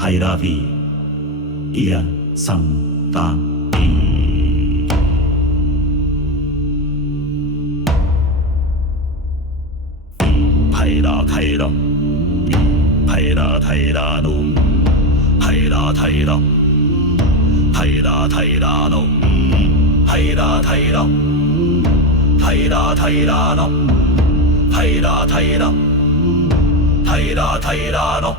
Hairavi Ia Santa Haira Haira Haira Haira no Haira Haira Haira Haira no Haira Haira Haira Haira no Haira Haira Haira Haira no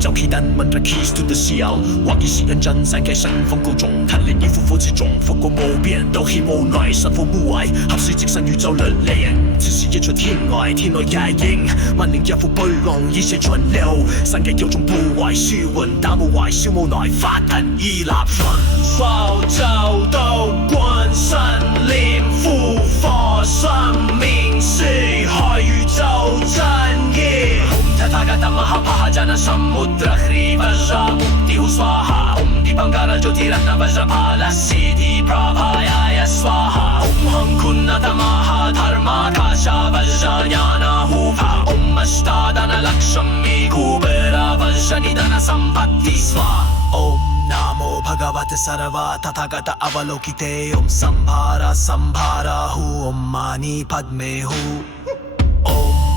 找皮蛋们的 keys to the 笑，话语是认真，散开身风够重，贪恋衣服服之中，佛过某变，都希望内神父母爱，合水即生宇宙热烈，此时也出天外，天内夜影，万灵一副背浪，一些川流，散开有种不坏，虚稳打不坏，消无奈，发腾依立春，潮州都滚神灵复活，生命是海宇宙真意。Tagatama hapahajana samudra hrivasha mukti swaha Om Dipangara Jyotirana Vajapala Siddhi Prabhaya Swaha Om Hankunatamaha Dharma Kasha Vajjanyana Hupa Om Ashtadana Lakshmi Kubera Vajjanidana Sampatti Swaha Om Namo Bhagavate Sarva Tathagata Avalokite Om Sambhara Sambhara Hu Om Mani Padme Hu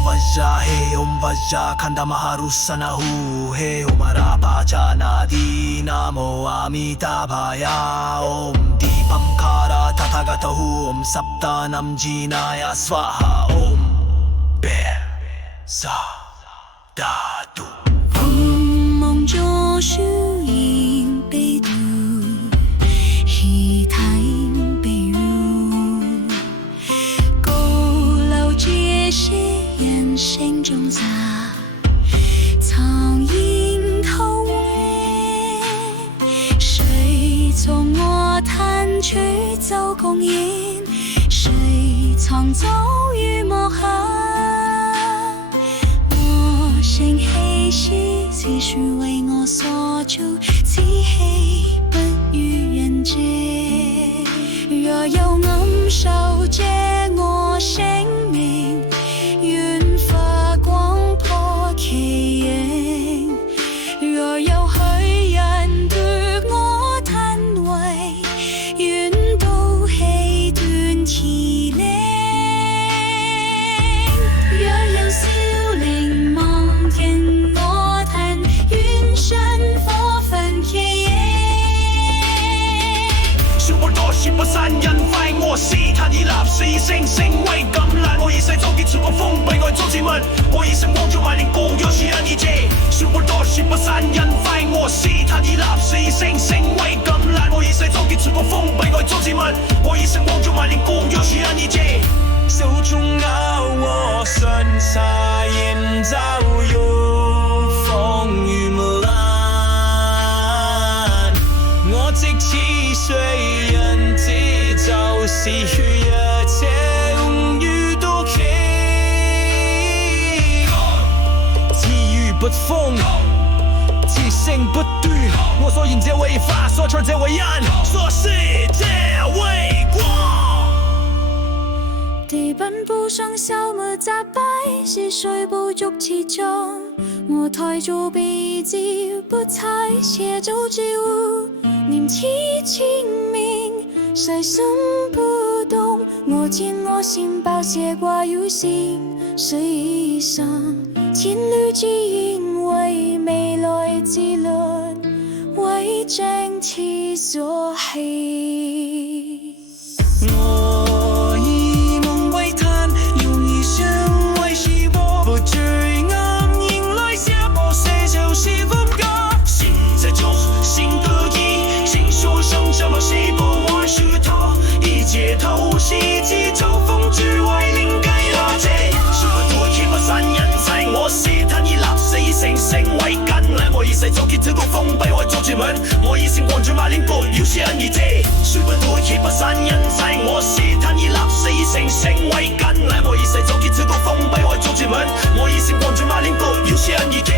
Vajja he Om Vajja Khanda Maharusana hu he Om Arapa Nadi Namo Amitabhaya Om Deepam Kara Tathagata hu Om Saptanam Jinaya Swaha Om Bear Sa Dadu 梦中树影被读，一台被入，勾勒街市。心中杂，苍蝇偷尾，谁从我弹去走公演？谁藏走于墨海？我心黑兮，只需为我所筑，只希不与人借。若有暗手借我性命。若有許人奪我吞位，願都氣斷詞領。若有笑靈望見我吞，願身火焚其影。說我多說不散人快我是他已立死星星為咁難，我以世早結束個封閉愛做自問，我以生望住萬年共有是人一切。說我多說不散人快我是他已立死星星為咁難，我以世早結束個封閉愛做自問，我以生望住萬年共有是人一切。手中咬我身擦眼早有風雨無攔，我即似水人之就是與一切永遠都企，自語不風，自性不斷，我所言這為法，所傳這為因，所示這為光。地奔不上消磨雜敗，是水不足其中。我台做筆記，不猜寫走之物，念其清明，誰心不動？我見我心抱寫掛於心，誰一生千縷之音為未來之論，為正氣所起。我以夢為壇，用一生為希望，不至於暗影來下播，誰就是風格。心在中，心得意，心說聲什麼西不我是他，一街頭戲幾嘲諷之外，靈感化解。是不多也不散人在我是他已立死星星為緊來，我以世早結這個封閉愛做自問，我以星光住馬連國有些人一體。是不多也不散人在我是他已立死星星為緊來，我以世早結這個封閉愛做自問，我以星光住馬連國有些人一體。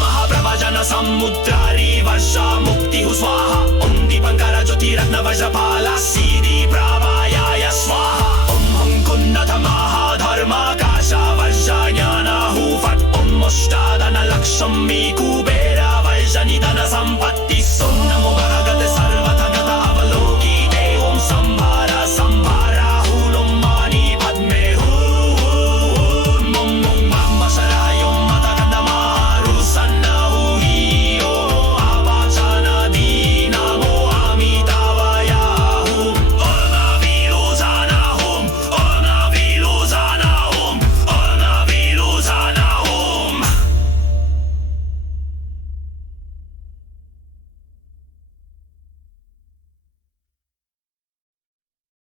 Mahaprabhajana Samudra Rivasha Mukti Swaha Om Dipangara Jyotirana Vajapala